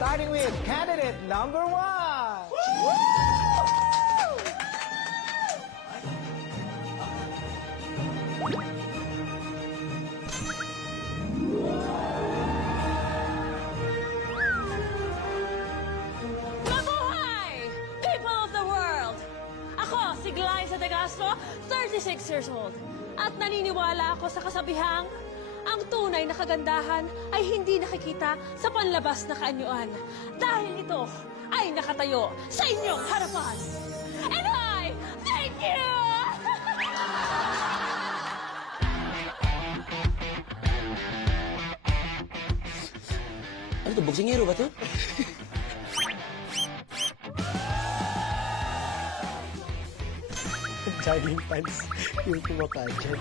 Starting with candidate number 1. Mabuhay! People of the world! Ako, si Glyza De Castro, 36 years old. At naniniwala ako sa kasabihang, ang tunay na kagandahan ay hindi nakikita sa panlabas na kaanyuan. Dahil ito ay nakatayo sa inyong harapan. And I thank you! Ano to? Boksingero ba to? Jogging pants. Yung kumapadyan.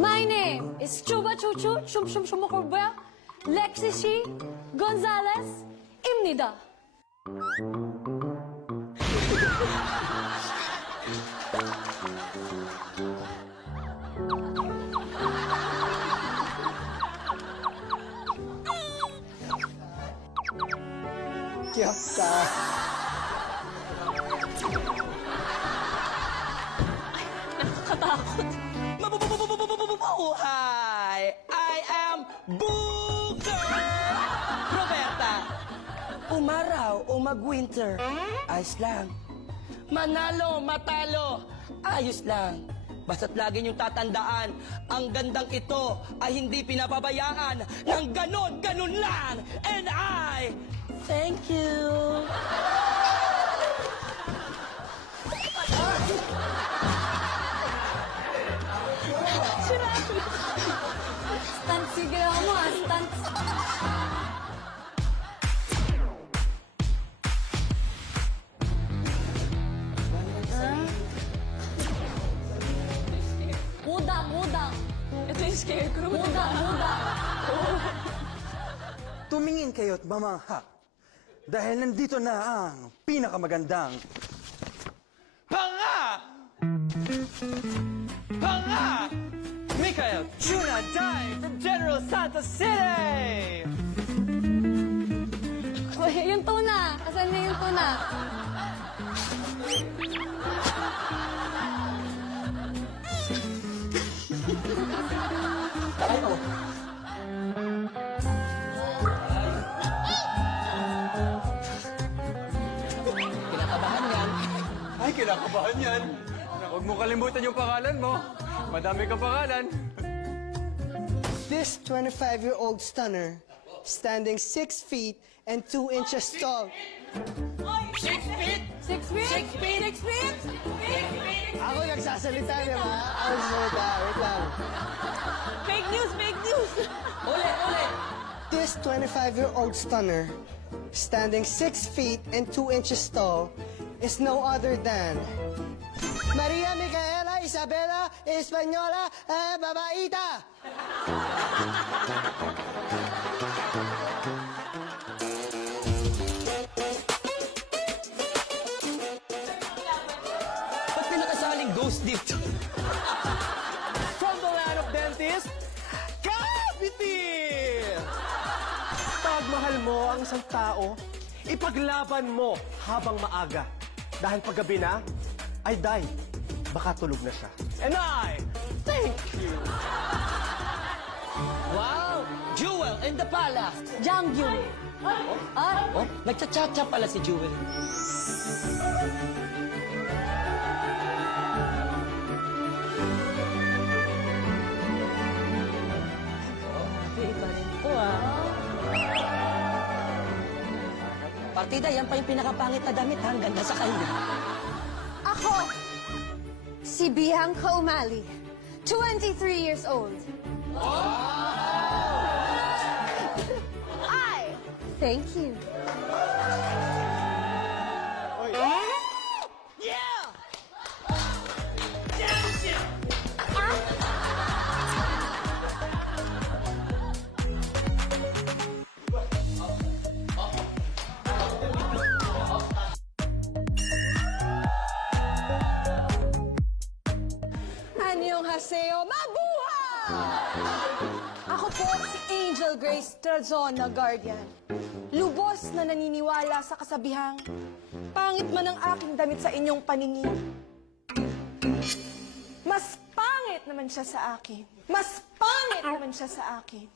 My name is Chuba Chuchu Shum Shum Shumukurba Lexi Shi Gonzalez Imnida. Kiyap ka. Nakakatakot. Mabubuhay! I am Booker! Roberta! Umaraw o mag-winter, ayos lang. Manalo, matalo, ayos lang. Basta't lagi niyong tatandaan, ang gandang ito ay hindi pinapabayaan ng ganon lang. And I thank you. Stunt sige mo, stunt. Udang. Ito yung scarecrow. Udang. Tumingin kayo't mamangha. Dahil nandito na ang pinakamagandang Panga! Mikael Tuna Dime from General Santos City! Uy, yung tuna. Asan na yung tuna? Kinakabahan yan. Ay, kinakabahan yan. Huwag mo kalimutan yung pangalan mo. Madami kang pangalan. This 25-year-old stunner, standing 6 feet and 2 inches tall. 6 feet? 6 feet? Ako nagsasalita, di ba? Ako nagsasalita. Wait lang. Fake news! Ulit! This 25-year-old stunner, standing 6 feet and 2 inches tall, is no other than Maria Micaela Isabela Española Babaita. Ba't pinakasaling ghost dito? From the land of dentists, Cavite! Pag mahal mo ang isang tao, ipaglaban mo habang maaga. Dahil paggabi na, ay die, baka tulog na siya. And I thank you! Wow! Jewel in the palace! Jangyun. Oh, nagcha-cha-cha pala si Jewel. Iba rin to ah. Partida, yan pa yung pinakapangit na damit. Ang ganda sa kanya. Ako, si Bianca Umali, 23 years old. I thank you. Annyeonghaseyo, mabuhay! Ako po si Angel Grace Trazon na Guardian. Lubos na naniniwala sa kasabihang, pangit man ang aking damit sa inyong paningin. Mas pangit naman siya sa akin. Mas pangit naman siya sa akin.